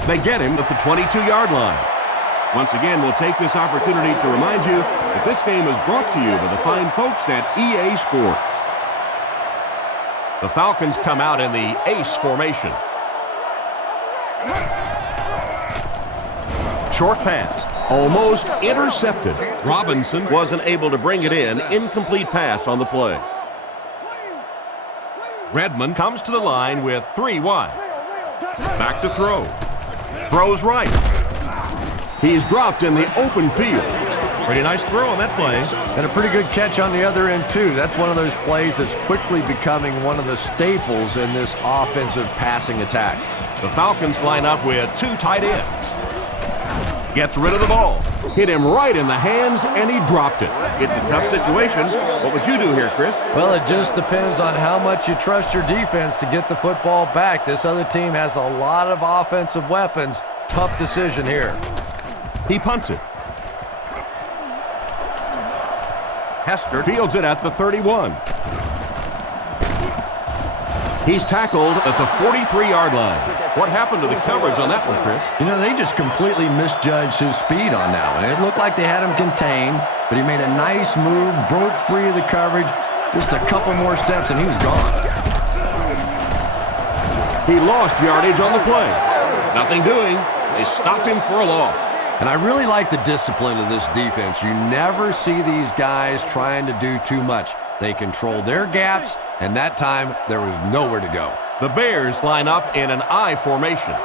They get him at the 22-yard line. Once again, we'll take this opportunity to remind you that this game is brought to you by the fine folks at EA Sports. The Falcons come out in the ace formation. Short pass, almost intercepted. Robinson wasn't able to bring it in. Incomplete pass on the play. Redmond comes to the line with 3 wide. Back to throw. Throws right. He's dropped in the open field. Pretty nice throw on that play. And a pretty good catch on the other end, too. That's one of those plays that's quickly becoming one of the staples in this offensive passing attack. The Falcons line up with 2 tight ends. Gets rid of the ball. Hit him right in the hands, and he dropped it. It's a tough situation. What would you do here, Chris? Well, it just depends on how much you trust your defense to get the football back. This other team has a lot of offensive weapons. Tough decision here. He punts it. Hester fields it at the 31. He's tackled at the 43-yard line. What happened to the coverage on that one, Chris? You know, they just completely misjudged his speed on that one. It looked like they had him contained, but he made a nice move, broke free of the coverage. Just a couple more steps, and he was gone. He lost yardage on the play. Nothing doing. They stop him for a loss. And I really like the discipline of this defense. You never see these guys trying to do too much. They control their gaps, and that time there was nowhere to go. The Bears line up in an I formation.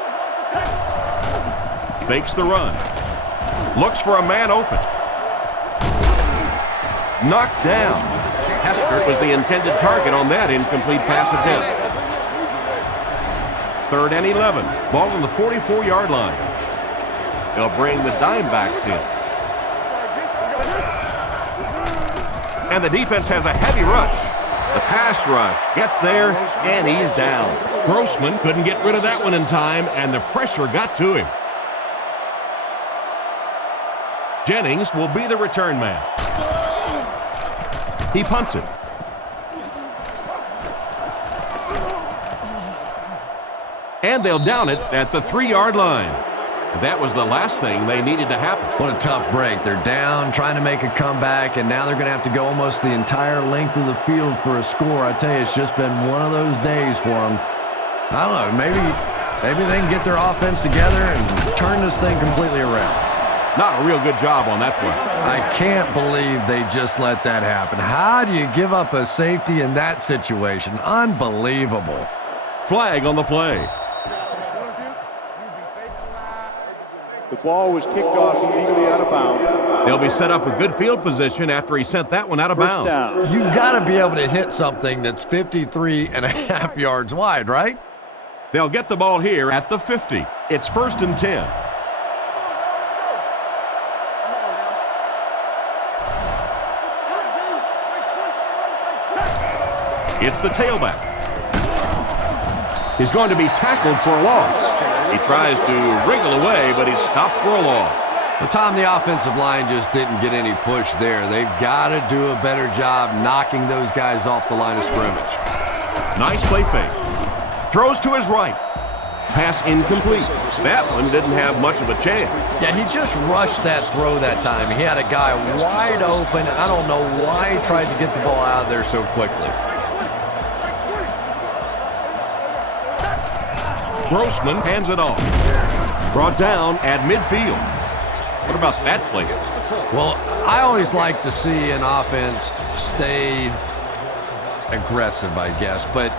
Fakes the run. Looks for a man open. Knocked down. Hester was the intended target on that incomplete pass attempt. 3rd and 11. Ball on the 44-yard line. They'll bring the Dimebacks in. And the defense has a heavy rush. The pass rush gets there, and he's down. Grossman couldn't get rid of that one in time, and the pressure got to him. Jennings will be the return man. He punts it. And they'll down it at the 3-yard line. That was the last thing they needed to happen. What a tough break. They're down, trying to make a comeback, and now they're going to have to go almost the entire length of the field for a score. I tell you, it's just been one of those days for them. I don't know, maybe they can get their offense together and turn this thing completely around. Not a real good job on that play. I can't believe they just let that happen. How do you give up a safety in that situation? Unbelievable. Flag on the play. The ball was kicked off illegally out of bounds. They'll be set up with good field position after he sent that one out of First bounds. down. You've got to be able to hit something that's 53.5 yards wide, right? They'll get the ball here at the 50. It's 1st and 10. It's the tailback. He's going to be tackled for a loss. He tries to wriggle away, but he's stopped for a loss. Well, Tom, the offensive line just didn't get any push there. They've got to do a better job knocking those guys off the line of scrimmage. Nice play fake. Throws to his right. Pass incomplete. That one didn't have much of a chance. Yeah, he just rushed that throw that time. He had a guy wide open. I don't know why he tried to get the ball out of there so quickly. Grossman hands it off. Brought down at midfield. What about that play? Well, I always like to see an offense stay aggressive, I guess. But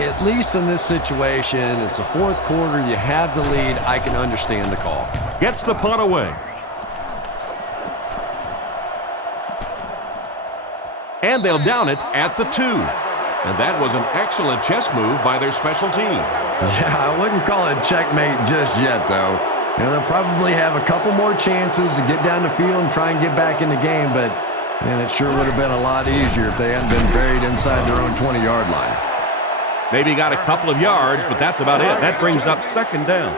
at least in this situation, it's a fourth quarter. You have the lead. I can understand the call. Gets the punt away. And they'll down it at the 2. And that was an excellent chess move by their special team. Yeah, I wouldn't call it checkmate just yet, though. You know, they'll probably have a couple more chances to get down the field and try and get back in the game, but, man, it sure would have been a lot easier if they hadn't been buried inside their own 20-yard line. Maybe got a couple of yards, but that's about it. That brings up 2nd down.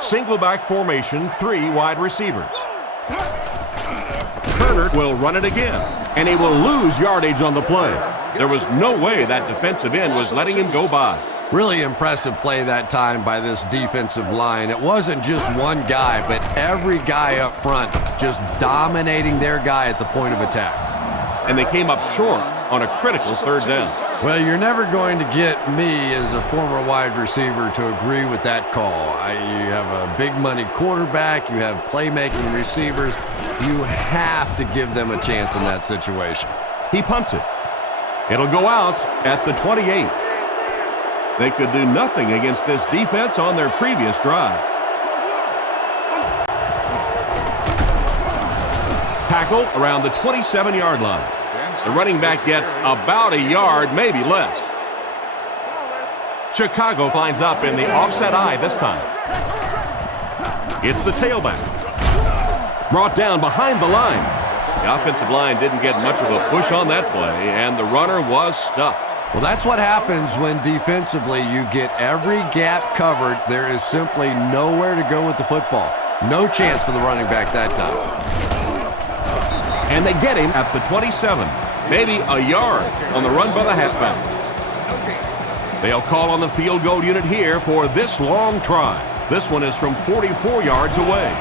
Single back formation, 3 wide receivers. Turner will run it again, and he will lose yardage on the play. There was no way that defensive end was letting him go by. Really impressive play that time by this defensive line. It wasn't just one guy, but every guy up front just dominating their guy at the point of attack. And they came up short on a critical 3rd down. Well, you're never going to get me as a former wide receiver to agree with that call. You have a big money quarterback, you have playmaking receivers. You have to give them a chance in that situation. He punts it. It'll go out at the 28. They could do nothing against this defense on their previous drive. Tackle around the 27-yard line. The running back gets about a yard, maybe less. Chicago lines up in the offset eye this time. It's the tailback. Brought down behind the line. The offensive line didn't get much of a push on that play, and the runner was stuffed. Well, that's what happens when defensively you get every gap covered. There is simply nowhere to go with the football. No chance for the running back that time. And they get him at the 27. Maybe a yard on the run by the halfback. They'll call on the field goal unit here for this long try. This one is from 44 yards away.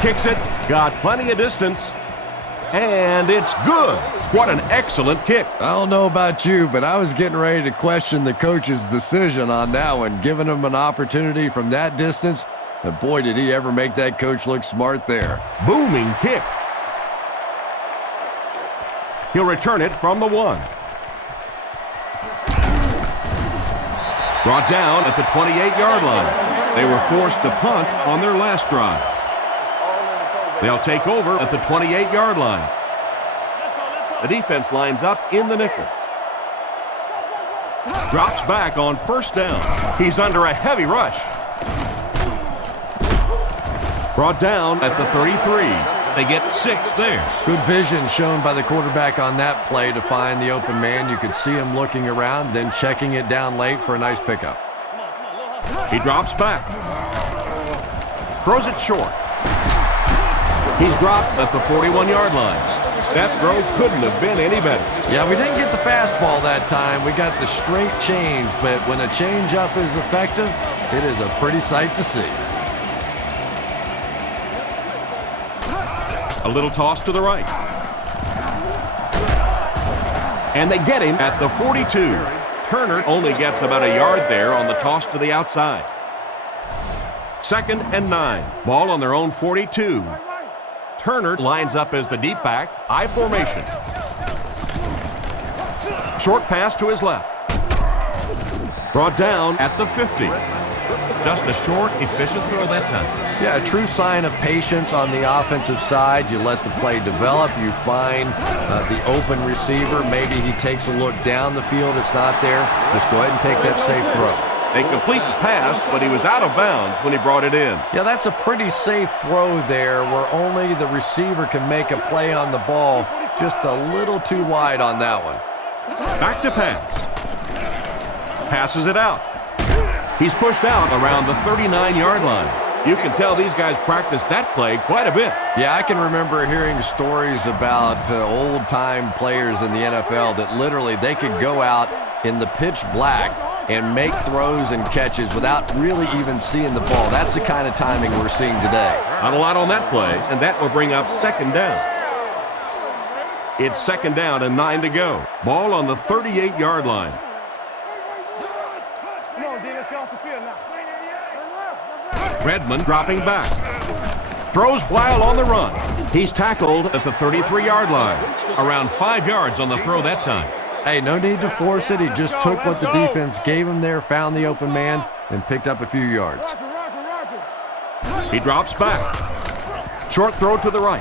Kicks it, got plenty of distance, and it's good. What an excellent kick. I don't know about you, but I was getting ready to question the coach's decision on that one, giving him an opportunity from that distance. But boy, did he ever make that coach look smart there. Booming kick. He'll return it from the 1. Brought down at the 28-yard line. They were forced to punt on their last drive. They'll take over at the 28-yard line. The defense lines up in the nickel. Drops back on 1st down. He's under a heavy rush. Brought down at the 33. They get 6 there. Good vision shown by the quarterback on that play to find the open man. You could see him looking around, then checking it down late for a nice pickup. He drops back. Throws it short. He's dropped at the 41-yard line. That throw couldn't have been any better. Yeah, we didn't get the fastball that time. We got the straight change, but when a change-up is effective, it is a pretty sight to see. A little toss to the right. And they get him at the 42. Turner only gets about a yard there on the toss to the outside. 2nd and 9. Ball on their own 42. Turner lines up as the deep back, I formation. Short pass to his left. Brought down at the 50. Just a short, efficient throw that time. Yeah, a true sign of patience on the offensive side. You let the play develop. You find the open receiver. Maybe he takes a look down the field. It's not there. Just go ahead and take that safe throw. They complete the pass, but he was out of bounds when he brought it in. Yeah, that's a pretty safe throw there where only the receiver can make a play on the ball. Just a little too wide on that one. Back to pass. Passes it out. He's pushed out around the 39-yard line. You can tell these guys practice that play quite a bit. Yeah, I can remember hearing stories about old-time players in the NFL that literally they could go out in the pitch black and make throws and catches without really even seeing the ball. That's the kind of timing we're seeing today. Not a lot on that play, and that will bring up second down. It's second down and 9 to go. Ball on the 38-yard line. Redmond dropping back. Throws while on the run. He's tackled at the 33-yard line. Around 5 yards on the throw that time. Hey, no need to force it. He just took what the defense gave him there, found the open man, and picked up a few yards. He drops back. Short throw to the right.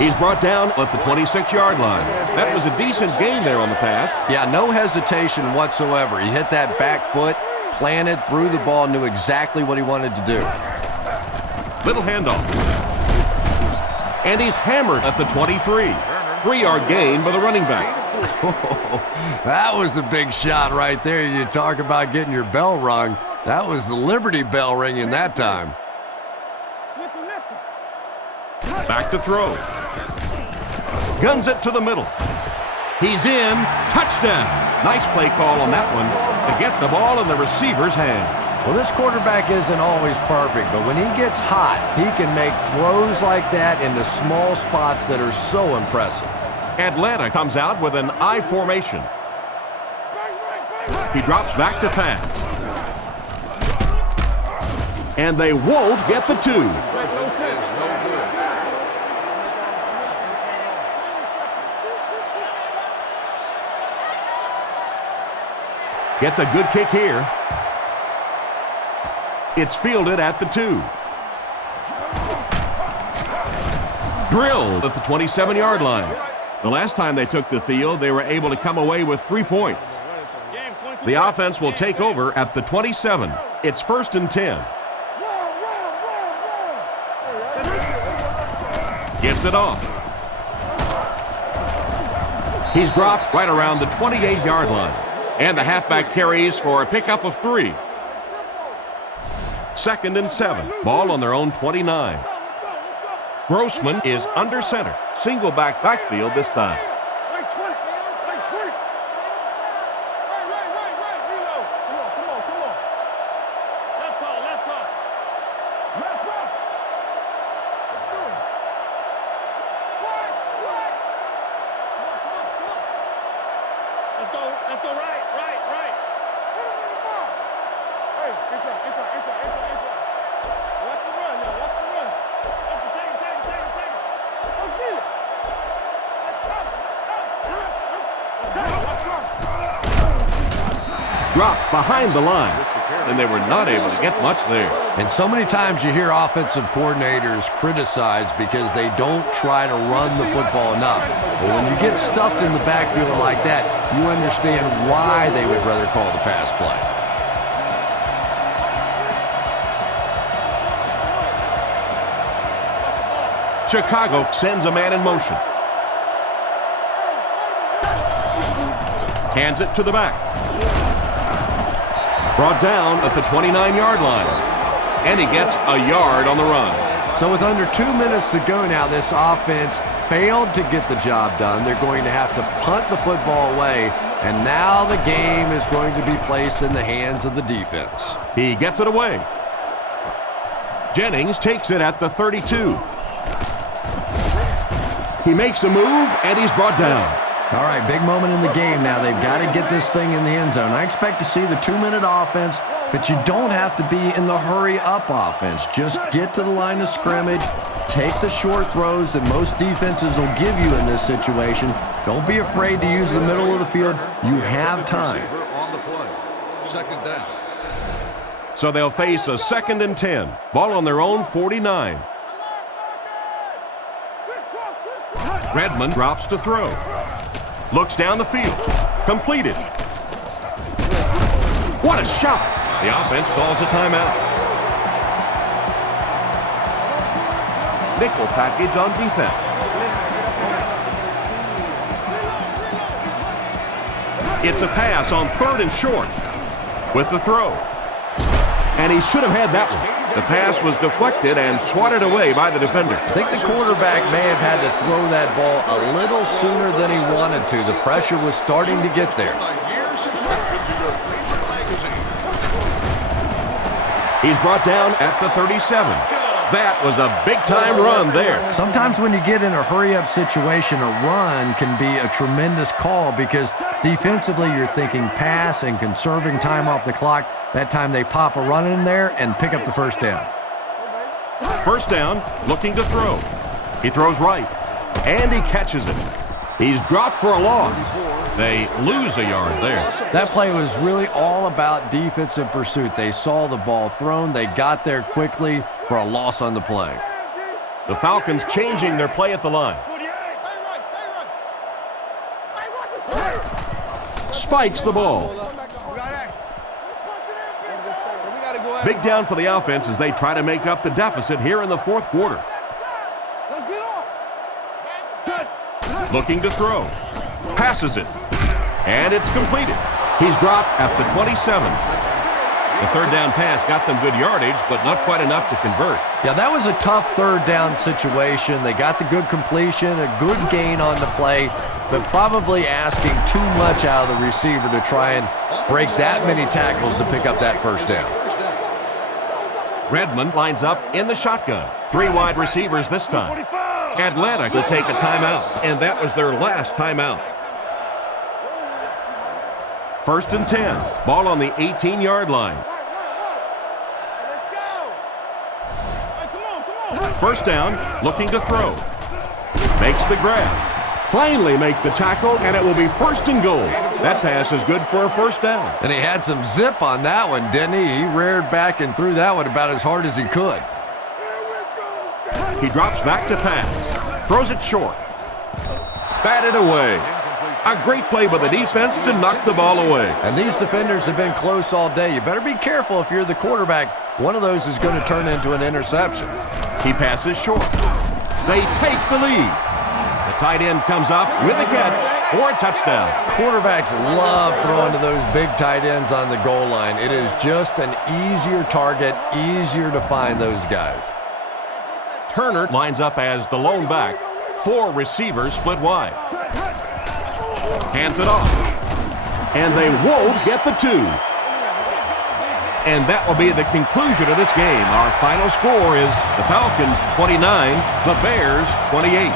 He's brought down at the 26-yard line. That was a decent gain there on the pass. Yeah, no hesitation whatsoever. He hit that back foot, planted, threw the ball, knew exactly what he wanted to do. Little handoff. And he's hammered at the 23. 3-yard gain by the running back. That was a big shot right there. You talk about getting your bell rung. That was the Liberty Bell ringing that time. Back to throw. Guns it to the middle. He's in. Touchdown. Nice play call on that one to get the ball in the receiver's hand. Well, this quarterback isn't always perfect, but when he gets hot, he can make throws like that into small spots that are so impressive. Atlanta comes out with an I formation. He drops back to pass. And they won't get the 2. Gets a good kick here. It's fielded at the 2. Drilled at the 27-yard line. The last time they took the field, they were able to come away with 3 points. The offense will take over at the 27. It's 1st and 10. Gets it off. He's dropped right around the 28-yard line. And the halfback carries for a pickup of 3. 2nd and 7. Ball on their own 29. Grossman is under center. Single backfield this time. Let's go right. Inside. Watch the run now. Take it. Let's get it. Dropped behind the line, and they were not able to get much there. And so many times you hear offensive coordinators criticized because they don't try to run the football enough. But when you get stuffed in the backfield like that, you understand why they would rather call the pass play. Chicago sends a man in motion. Hands it to the back. Brought down at the 29-yard line. And he gets a yard on the run. So with under 2 minutes to go now, this offense failed to get the job done. They're going to have to punt the football away. And now the game is going to be placed in the hands of the defense. He gets it away. Jennings takes it at the 32. He makes a move, and he's brought down. All right, big moment in the game now. They've got to get this thing in the end zone. I expect to see the 2-minute offense, but you don't have to be in the hurry-up offense. Just get to the line of scrimmage, take the short throws that most defenses will give you in this situation. Don't be afraid to use the middle of the field. You have time. On the play. 2nd down. So they'll face a 2nd and 10. Ball on their own 49. Redmond drops to throw. Looks down the field. Completed. What a shot! The offense calls a timeout. Nickel package on defense. It's a pass on 3rd and short. With the throw. And he should have had that one. The pass was deflected and swatted away by the defender. I think the quarterback may have had to throw that ball a little sooner than he wanted to. The pressure was starting to get there. He's brought down at the 37. That was a big-time run there. Sometimes when you get in a hurry-up situation, a run can be a tremendous call because defensively you're thinking pass and conserving time off the clock. That time they pop a run in there and pick up the first down. First down, looking to throw. He throws right, and he catches it. He's dropped for a loss. They lose a yard there. That play was really all about defensive pursuit. They saw the ball thrown. They got there quickly for a loss on the play. The Falcons changing their play at the line. Spikes the ball. Big down for the offense as they try to make up the deficit here in the 4th quarter. Looking to throw. Passes it. And it's completed. He's dropped at the 27. The 3rd down pass got them good yardage, but not quite enough to convert. Yeah, that was a tough 3rd down situation. They got the good completion, a good gain on the play, but probably asking too much out of the receiver to try and break that many tackles to pick up that first down. Redmond lines up in the shotgun. 3 wide receivers this time. Atlanta will take a timeout, and that was their last timeout. 1st and 10. Ball on the 18-yard line. First down, looking to throw. Makes the grab. Finally make the tackle, and it will be 1st and goal. That pass is good for a first down. And he had some zip on that one, didn't he? He reared back and threw that one about as hard as he could. He drops back to pass. Throws it short. Batted away. A great play by the defense to knock the ball away. And these defenders have been close all day. You better be careful if you're the quarterback. One of those is going to turn into an interception. He passes short. They take the lead. The tight end comes up with a catch for a touchdown. Quarterbacks love throwing to those big tight ends on the goal line. It is just an easier target, easier to find those guys. Turner lines up as the lone back. 4 receivers split wide. Hands it off. And they won't get the 2. And that will be the conclusion of this game. Our final score is the Falcons 29, the Bears 28.